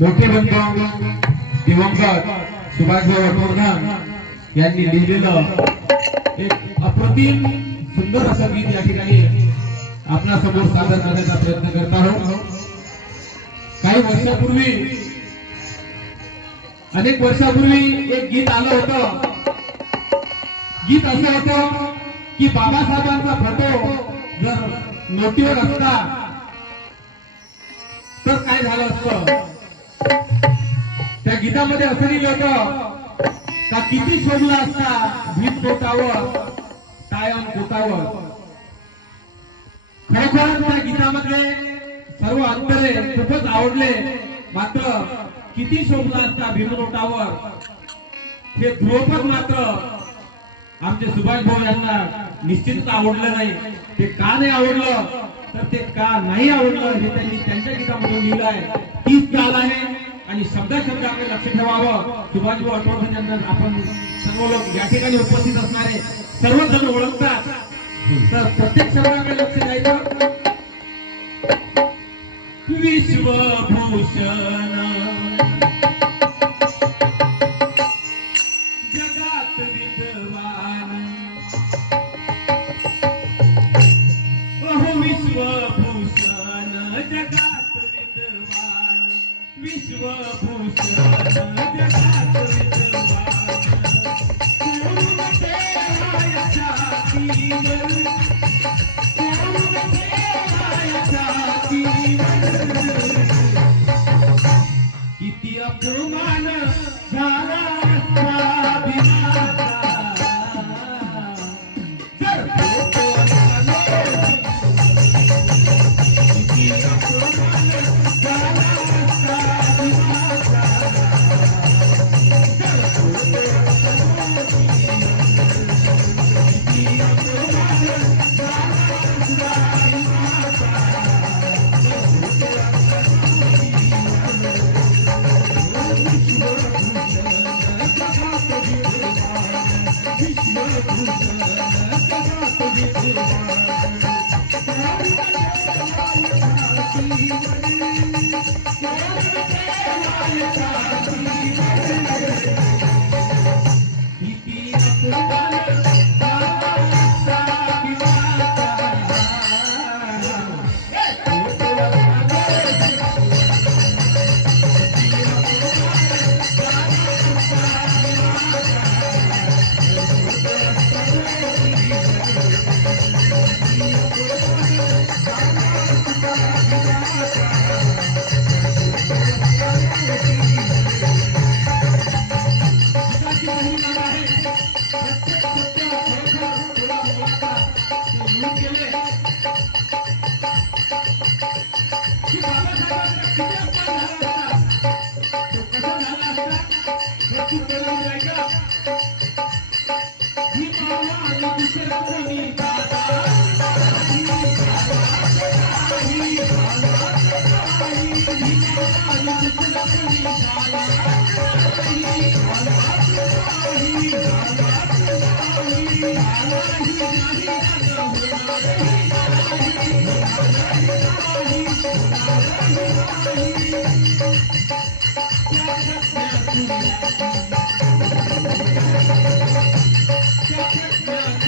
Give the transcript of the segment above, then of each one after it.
मोठे बंधू दिवंगत सुभाषभाऊ वर्धन यांनी लिहिलेलं एक अप्रतिम सुंदर असं गीत या ठिकाणी आपल्यासमोर सादर करण्याचा प्रयत्न करत आहोत. काही वर्षापूर्वी अनेक वर्षापूर्वी एक गीत आलं होतं. गीत असं होतं की बाबासाहेबांचा फोटो जर नोटीवर असता तर काय झालं असतं? गीतामध्ये असं लिहिलं होतं का किती शोधला असता भीत पोटावर कायम पोटावर. खरोखर त्या गीतामधले सर्व अंतरे खूपच आवडले. मात्र किती शोभला असता भीमनोटावर हे ध्रुवपद मात्र आमचे सुभाष भाऊ यांना निश्चितच आवडलं नाही. ते का नाही आवडलं? तर ते का नाही आवडलं हे त्यांनी त्यांच्या गीतामधून लिहिलं आहे. तीच चाल आहे. आणि शब्दा शब्दाकडे लक्ष ठेवावं. सुभाष भाऊ आठवण यांना आपण सर्व लोक या ठिकाणी उपस्थित असणारे सर्वजण ओळखतात. तर प्रत्येक शब्दाकडे लक्ष द्यायचं विश्वभूषण की बाबासाहेबांचा किती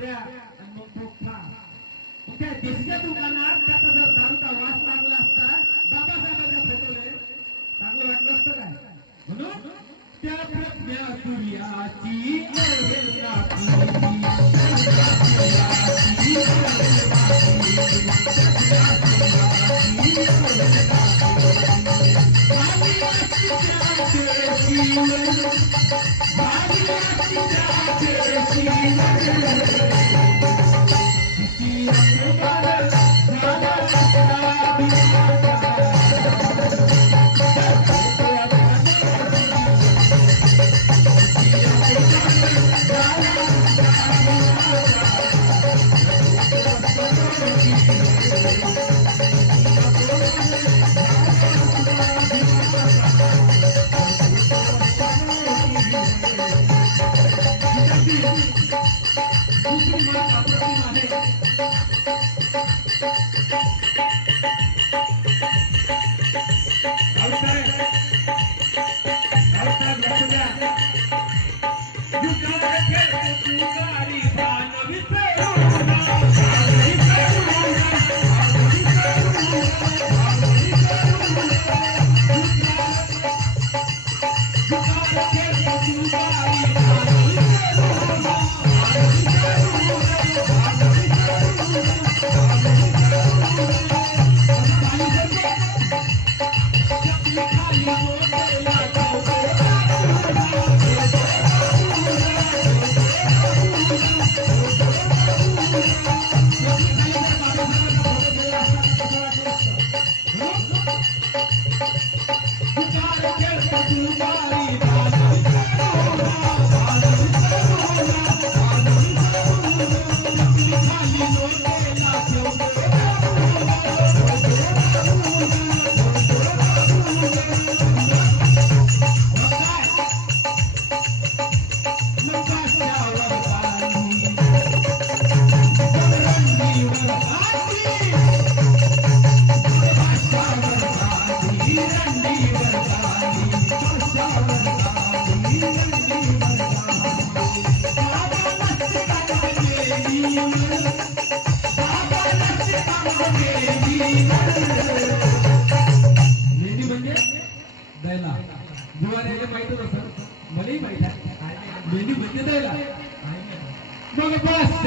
द्या आणि मग तो खा. त्या देशीच्या दुकानात त्याचा जर दारूचा वास लागला असता बाबासाहेबांच्या फोटोले चांगलं वाटलं असतं काय? म्हणून त्या प्रज्ञा सूर्याची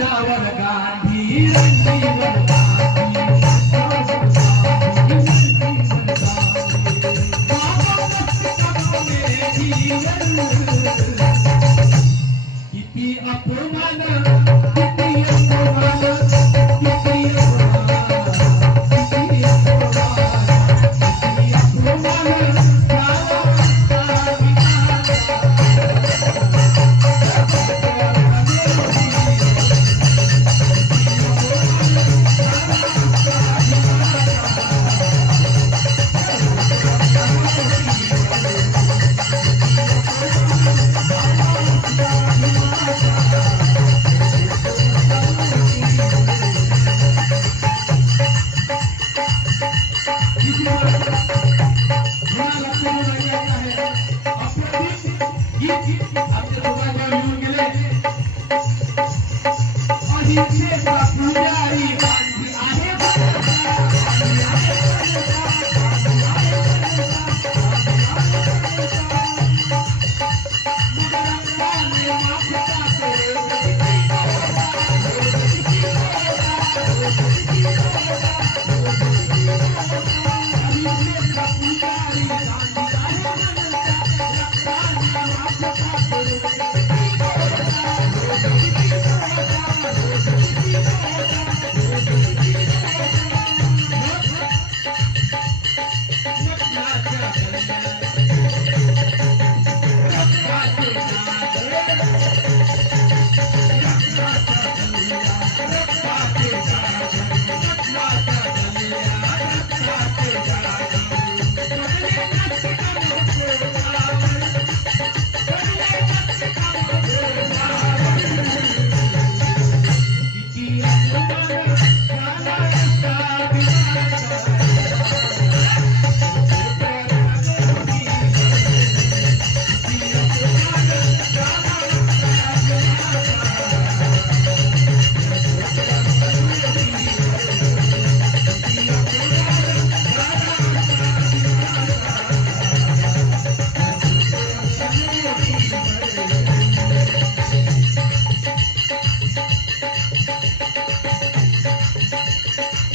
बसावर गांधी रंगीवर किती अपमान आमचे यजमान partir.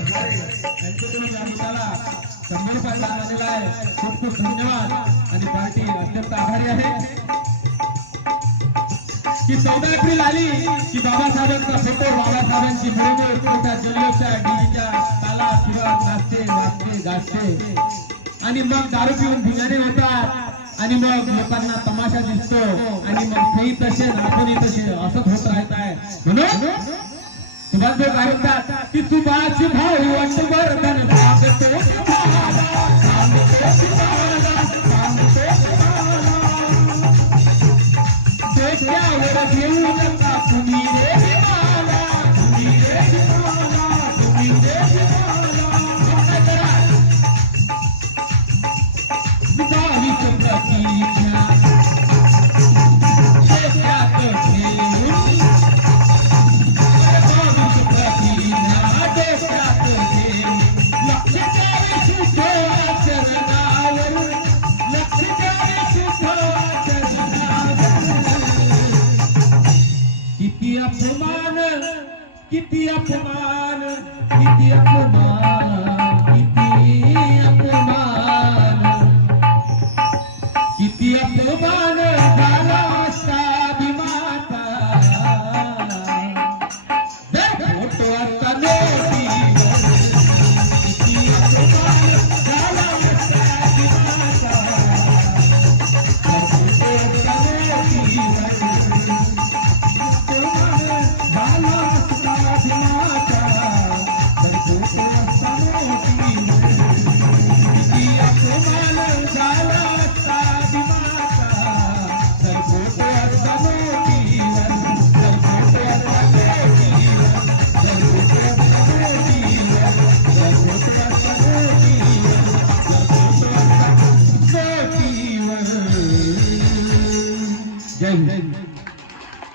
त्यांच्याकडून या मुलाला शंभर रुपये दान आलेला आहे खूप खूप धन्यवाद आणि पार्टी अत्यंत आभारी आहे की चौदा एप्रिल आली की बाबासाहेबांचा फोटो बाबासाहेबांची मिरवणूक मोठ्या जल्लोषा डीच्या ताला फिरत नाचते वाजते गाजते आणि मग दारू पिऊन भिजाणे होतात. आणि मग लोकांना तमाशा दिसतो. आणि मग ते तसे आणि तसे असंच होत राहत आहे. म्हणून सुभाष भाऊ की सुभाष भाऊ वर्षभर सांगतो तुम्हाला, नका तुम्ही रे.